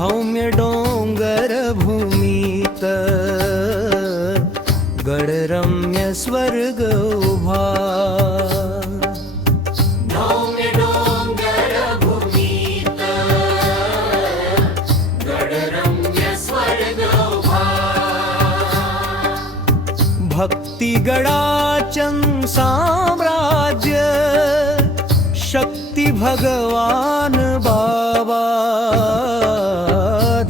भौम्य डोंगर भूमीत गडरम्य स्वर्ग उभा. भक्तिगडाचं साम्राज्य शक्ती भगवान बाबा।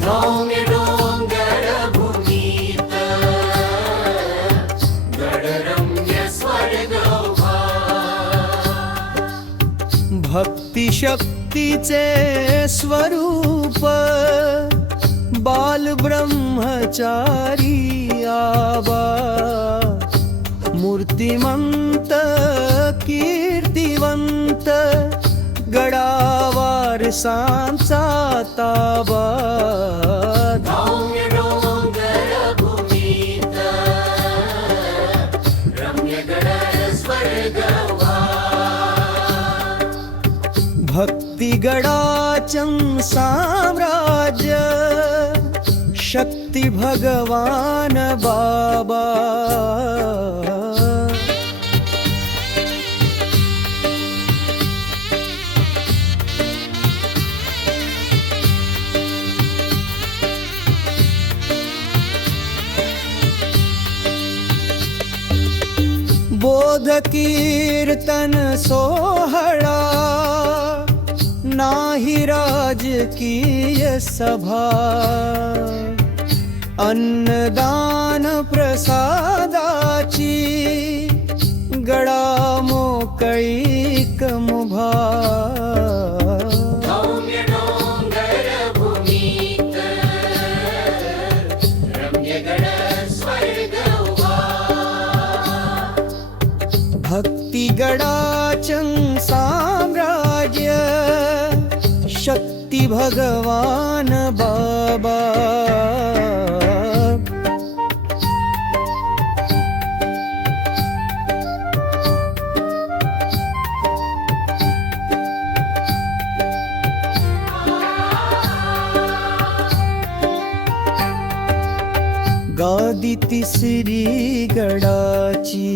सौम्य डोंगर भूमीत गडरम्य स्वर्ग उभा। भक्ती शक्तीचे स्वरूप बाल ब्रह्मचारी आबा। मूर्तिमंत कीर्तिवंत गडावार सांचा ताबा भक्तिगडाचं साम्राज्य शक्ती भगवान बाबा. बोध कीर्तन सोहळा नाही राजकीय सभा अन्नदान प्रसादाची गडा मोकळी मुभा. भक्तिगडाचं साम्राज्य शक्ति भगवान बाबा। गादी तिसरी गडाची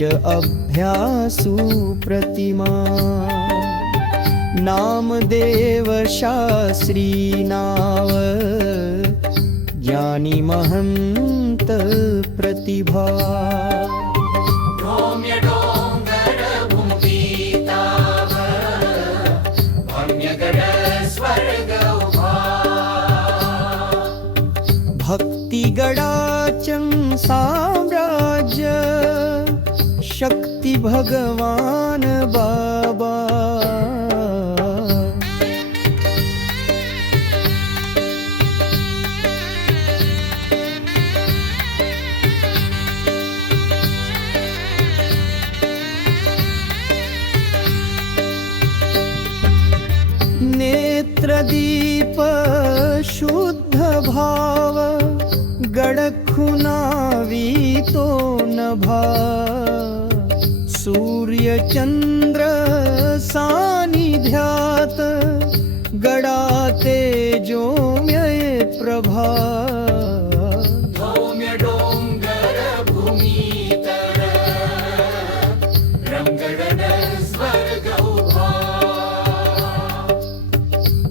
उच्च अभ्यासू प्रतिमा। नामदेव नाव ज्ञानी महंत प्रतिभा। भक्तिगडाचं साम्राज्य भगवान बाबा. नेत्रदीप शुद्ध भाव गडखुनावी तो नभा सूर्यचंद्र सानिध्यात गडाते जोम्यय प्रभा।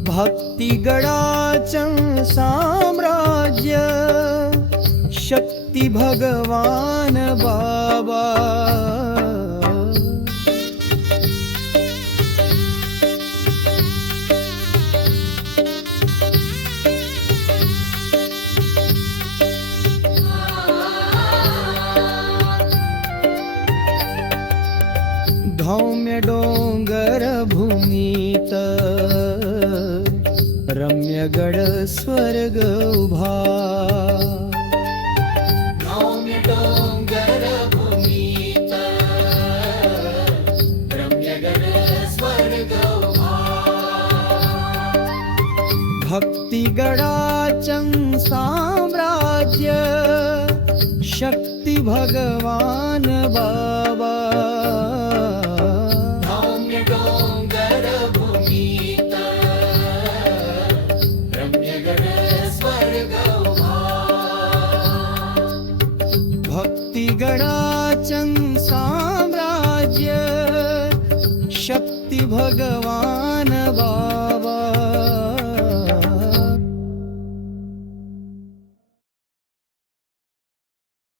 भक्तिगडाचं साम्राज्य शक्ती भगवान बाबा। सौम्य डोंगर भूमीत रम्यगड स्वर्ग उभा। भक्तिगडाचं साम्राज्य शक्ति भगवान बाबा। शक्ती भगवान बाबा।